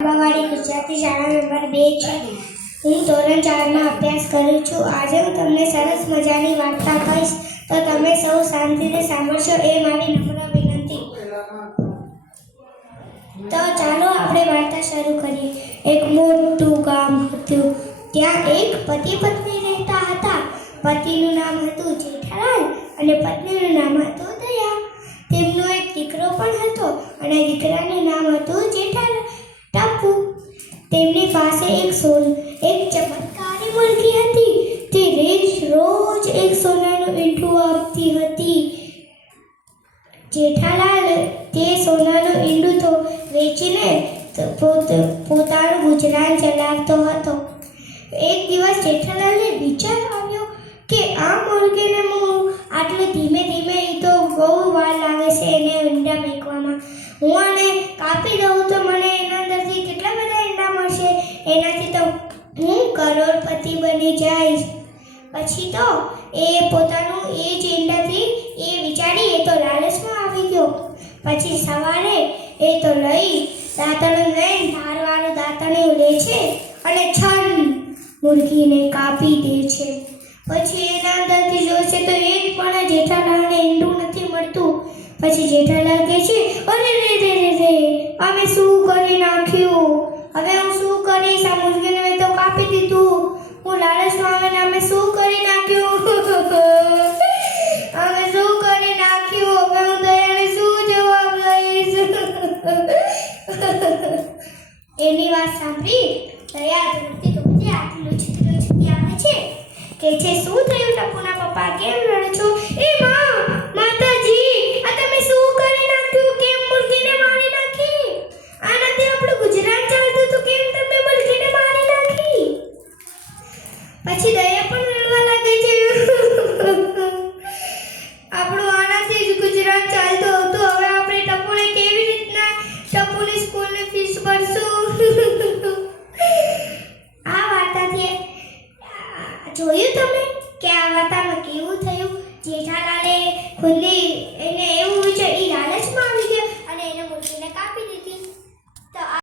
વાળી ગુજરાતી શાળા નંબર 2 છે. હું ધોરણ 4 માં અભ્યાસ કરું છું. આજે હું તમને સરસ મજાની વાર્તા કહીશ, તો તમે સૌ શાંતિથી સાંભળશો એ મારી નમ્ર વિનંતી. તો ચાલો આપણે વાર્તા શરૂ કરીએ. એક મોટું ગામ હતું. ત્યાં એક પતિ પત્ની રહેતા હતા. પતિનું નામ હતું જેઠાલાલ અને પત્નીનું નામ હતું દયા. તેમનો એક દીકરો પણ હતો અને દીકરાનું નામ હતું જેઠાલાલ ટાપુ. તેમની પાસે એક ચમત્કારી મુરગી હતી. તે રોજ એક સોનાનું ઈંડું આપતી હતી. જેઠાલાલ તે સોનાનું ઈંડું તો વેચીને પોતાનું ગુજરાન ચલાવતો હતો. એક દિવસ જેઠાલાલને વિચાર આવ્યો કે આ મુરગીને હું આટલું ધીમે ધીમે તો બહુ વાર લાગે છે એને ઈંડા મેકવામાં. હું આને કાપી દઉં તો મને એના અંદરથી કેટલા બધા ઈંડા મળશે. એનાથી તો હું કરોડપતિ બની જઈશ. પછી તો એ પોતાનું એ જ ઈંડાથી એ વિચારી એ તો લાલચમાં આવી ગયો. પછી સવારે એ તો દાંતણું લઈને ધારવાળું દાંતણું લે છે અને છન મુરગીને કાપી દે છે. પછી એના અંદરથી જોશે તો એક પણ જેઠાલાલને ઈંડું નથી મળતું. પછી જેઠાલાલ કહે છે, અરે રે રે રે રે, અમે શું કરી નાખ્યું? હવે હું શું કરીશ? આ મુરગીને મેં તો કાપી દીધું. હું લાલચમાં આવીને અમે શું કરી નાખ્યું? અમે શું કરી નાખ્યું? હવે હું દયાને શું જવાબ લઈશ? એની વાત સાંભળી દયા દોડતી દોડતી આટલું છૂટી આવે છે. કે છે, શું થયું ટપુના પપ્પા? કેમ રડો છો? એ માતાજી, આ તમે શું કરી નાખ્યું? કેમ મુરગીને મારી નાખી? આનાથી આપણું ગુજરાન ચાલતું હતું, કેમ તમે મુરગીને મારી નાખી? પછી દયા પણ રડવા લાગે છે. આપણું આનાથી જ ગુજરાન ચાલતું હતું. હવે આપણે ટપુને કેવી રીતના ટપુની સ્કૂલની ફીસ ભરશું? આ વાર્તાથી જોયું તમે કે આ વાર્તામાં કેવું થયું? જેઠાલાલે ખુલ્લી